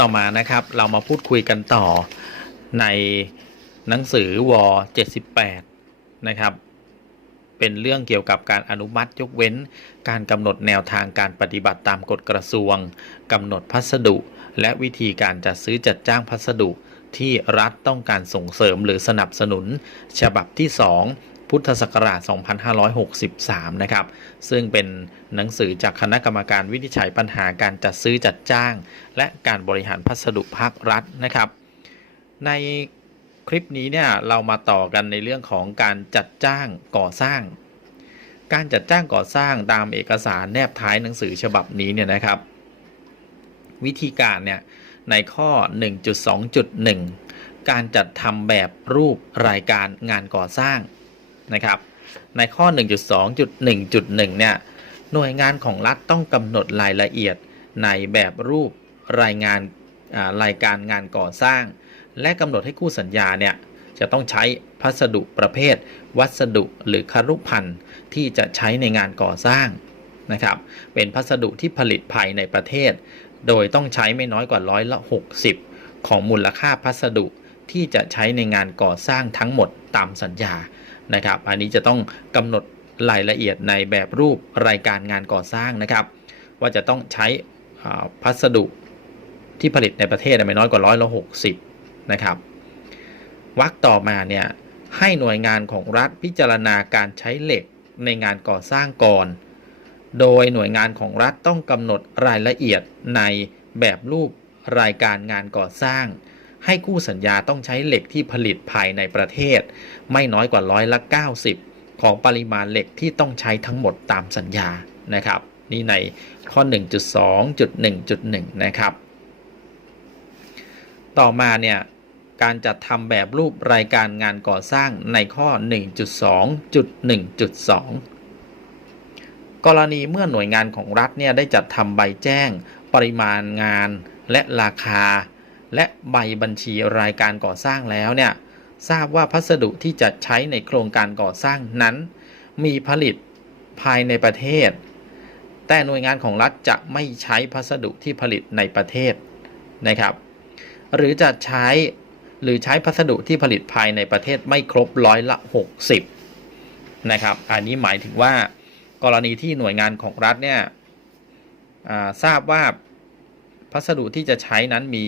ต่อมานะครับ เรามาพูดคุยกันต่อในหนังสือว78 นะครับ เป็นเรื่องเกี่ยวกับการอนุมัติยกเว้น การกำหนดแนวทางการปฏิบัติตามกฎกระทรวงกำหนดพัสดุ และวิธีการจัดซื้อจัดจ้างพัสดุที่รัฐต้องการส่งเสริมหรือสนับสนุน ฉบับที่ 2 พุทธศักราช 2563 นะครับ ซึ่งเป็นหนังสือจากคณะกรรมการวินิจฉัยปัญหาการจัดซื้อจัดจ้าง และการบริหารพัสดุภาครัฐนะครับ ในคลิปนี้เนี่ยเรามาต่อกันในเรื่องของการจัดจ้างก่อสร้าง การจัดจ้างก่อสร้างตามเอกสารแนบท้ายหนังสือฉบับนี้เนี่ยนะครับ วิธีการเนี่ยในข้อ 1.2.1 การจัดทำแบบรูปรายการงานก่อสร้าง นะครับ ในข้อ 1.2.1.1 เนี่ย หน่วยงานของรัฐต้องกำหนดรายละเอียดในแบบรูปรายงานรายการงานก่อสร้าง และกำหนดให้คู่สัญญาเนี่ยจะต้องใช้พัสดุประเภท วัสดุหรือคารุพันธ์ที่จะใช้ในงานก่อสร้างนะครับ เป็นพัสดุที่ผลิตภายในประเทศ โดยต้องใช้ไม่น้อยกว่าร้อยละ60 ของมูลค่าพัสดุที่จะใช้ในงานก่อสร้างทั้งหมดตามสัญญา นะครับ อันนี้จะต้องกำหนดรายละเอียดในแบบรูปรายการงานก่อสร้างนะครับ ว่าจะต้องใช้พัสดุที่ผลิตในประเทศไม่น้อยกว่าร้อยละ60นะครับวรรคต่อมาเนี่ยให้หน่วยงานของรัฐพิจารณาการใช้เหล็กในงานก่อสร้างก่อน โดยหน่วยงานของรัฐต้องกำหนดรายละเอียดในแบบรูปรายการงานก่อสร้าง ให้คู่สัญญาต้องใช้เหล็กที่ผลิตภายในประเทศ ไม่น้อยกว่าร้อยละ 90 ของปริมาณเหล็กที่ต้องใช้ทั้งหมดตามสัญญานะครับ นี่ในข้อ 1.2.1.1 นะครับ ต่อมาเนี่ยการจัดทำแบบรูปรายการงานก่อสร้างในข้อ 1.2.1.2 กรณีเมื่อหน่วยงานของรัฐเนี่ยได้จัดทำใบแจ้ง ปริมาณงานและราคา และใบบัญชีรายการก่อสร้างแล้วเนี่ยทราบว่าพัสดุที่จะใช้ในโครงการก่อสร้างนั้น มีผลิตภายในประเทศ แต่หน่วยงานของรัฐจะไม่ใช้พัสดุที่ผลิตในประเทศนะครับ หรือจะใช้หรือใช้พัสดุที่ผลิตภายในประเทศไม่ครบร้อยละ 60นะครับอันนี้หมายถึงว่ากรณีที่หน่วยงานของรัฐเนี่ยทราบว่าพัสดุที่จะใช้นั้นมี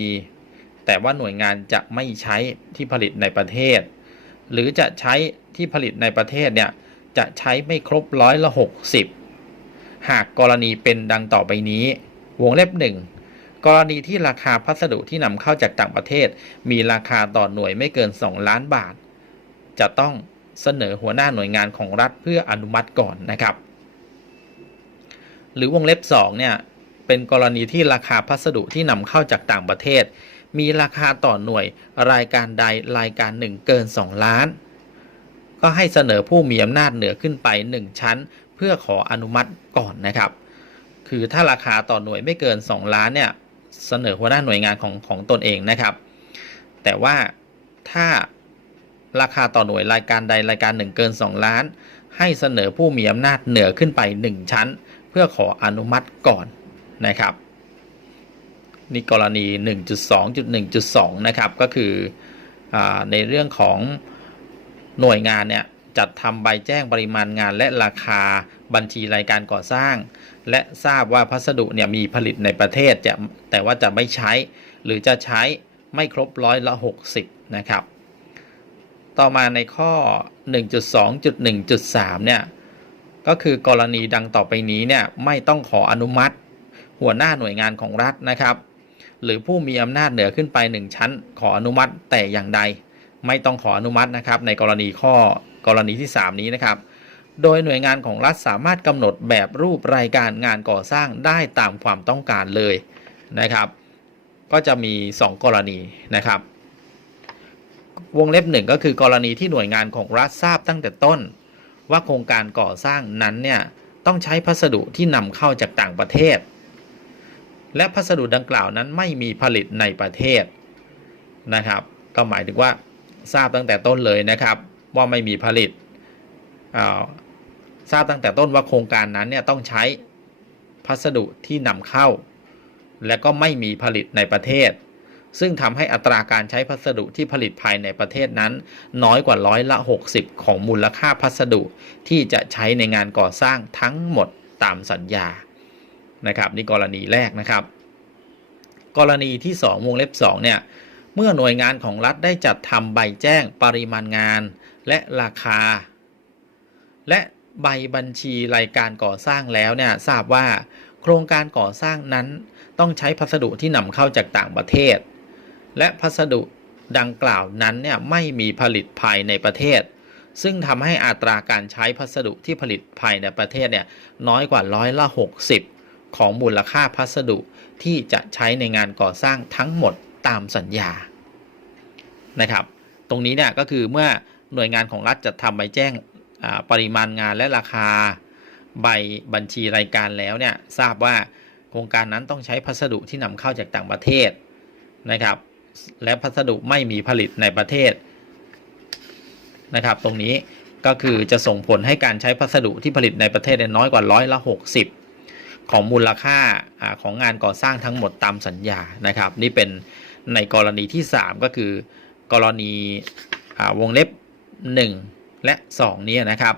แต่ว่าหน่วยงานจะไม่ใช้ที่ผลิตในประเทศ หรือจะใช้ที่ผลิตในประเทศเนี่ยจะใช้ไม่ครบร้อยละ 60 หากกรณีเป็นดังต่อไปนี้ วงเล็บหนึ่งกรณีที่ราคาพัสดุที่นำเข้าจากต่างประเทศ มีราคาต่อหน่วยไม่เกิน 2 ล้านบาท จะต้องเสนอหัวหน้าหน่วยงานของรัฐเพื่ออนุมัติก่อนนะครับ หรือวงเล็บ2เนี่ยเป็นกรณีที่ราคาพัสดุที่นำเข้าจากต่างประเทศ มีราคาต่อหน่วยรายการใดรายการหนึ่งเกิน 2 ล้าน ก็ให้เสนอผู้มีอำนาจเหนือขึ้นไป 1 ชั้น เพื่อขออนุมัติก่อนนะครับ คือถ้าราคาต่อหน่วยไม่เกิน 2 ล้านเนี่ยเสนอหัวหน้าหน่วยงานของของตนเองนะครับ แต่ว่าถ้าราคาต่อหน่วยรายการใดรายการหนึ่งเกิน 2 ล้าน ให้เสนอผู้มีอำนาจเหนือขึ้นไป 1 ชั้น เพื่อขออนุมัติก่อนนะครับ นี่กรณี 1.2.1.2 นะครับ ก็คืออในเรื่องของหน่วยงานเนี่ยจัดทำใบแจ้งปริมาณงานและราคาบัญชีรายการก่อสร้าง และทราบว่าพัสดุเนี่ยมีผลิตในประเทศจะแต่ว่าจะไม่ใช้ หรือจะใช้ไม่ครบร้อยละ 60 นะครับ ต่อมาในข้อ 1.2.1.3 เนี่ย ก็คือกรณีดังต่อไปนี้เนี่ยไม่ต้องขออนุมัติ หัวหน้าหน่วยงานของรัฐนะครับ หรือผู้มีอำนาจเหนือขึ้นไป 1 ชั้น ขออนุมัติแต่อย่างใด ไม่ต้องขออนุมัตินะครับในกรณีข้อกรณีที่ 3 นี้นะครับ โดยหน่วยงานของรัฐสามารถกำหนดแบบรูปรายการงานก่อสร้างได้ตามความต้องการเลยนะครับ ก็จะมี 2 กรณีนะครับ วงเล็บหนึ่งก็คือกรณีที่หน่วยงานของรัฐทราบตั้งแต่ต้น ว่าโครงการก่อสร้างนั้นเนี่ยต้องใช้พัสดุที่นำเข้าจากต่างประเทศ และพัสดุดังกล่าวนั้นไม่มีผลิตในประเทศนะครับ ก็หมายถึงว่าทราบตั้งแต่ต้นเลยนะครับ ว่าไม่มีผลิตทราบตั้งแต่ต้นว่าโครงการนั้นเนี่ยต้องใช้พัสดุที่นำเข้า และก็ไม่มีผลิตในประเทศ ซึ่งทำให้อัตราการใช้พัสดุที่ผลิตภายในประเทศนั้น น้อยกว่าร้อยละ 60 ของมูลค่าพัสดุที่จะใช้ในงานก่อสร้างทั้งหมดตามสัญญา นะครับนี่กรณีแรกนะครับ กรณีที่ 2 วงเล็บ2เนี่ยเมื่อหน่วยงานของรัฐได้จัดทำใบแจ้งปริมาณงานและราคา และใบบัญชีรายการก่อสร้างแล้วเนี่ยทราบว่า โครงการก่อสร้างนั้นต้องใช้พัสดุที่นำเข้าจากต่างประเทศ และพัสดุดังกล่าวนั้นเนี่ยไม่มีผลิตภายในประเทศ ซึ่งทำให้อัตราการใช้พัสดุที่ผลิตภายในประเทศเนี่ยน้อยกว่าร้อยละ 60 ของมูลค่าพัสดุที่จะใช้ในงานก่อสร้างทั้งหมดตามสัญญานะครับ ตรงนี้เนี่ยก็คือเมื่อหน่วยงานของรัฐจะทำใบแจ้งปริมาณงานและราคาใบบัญชีรายการแล้วเนี่ยทราบว่าโครงการนั้นต้องใช้พัสดุที่นำเข้าจากต่างประเทศนะครับ และพัสดุไม่มีผลิตในประเทศนะครับ ตรงนี้ก็คือจะส่งผลให้การใช้พัสดุที่ผลิตในประเทศน้อยกว่าร้อยละ60 ของมูลค่าอของงานก่อสร้างทั้งหมดตามสัญญานะครับ นี่เป็นในกรณีที่ 3 ก็คือ กรณีวงเล็บ 1 และ 2 นี้นะครับ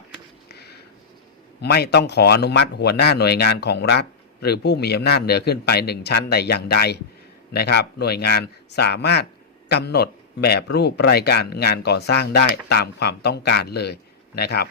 ไม่ต้องขออนุมัติหัวหน้าหน่วยงานของรัฐ หรือผู้มีอำนาจเหนือขึ้นไป 1 ชั้นใดอย่างใดนะครับ หน่วยงานสามารถกำหนดแบบรูปรายการงานก่อสร้างได้ตามความต้องการเลยนะครับ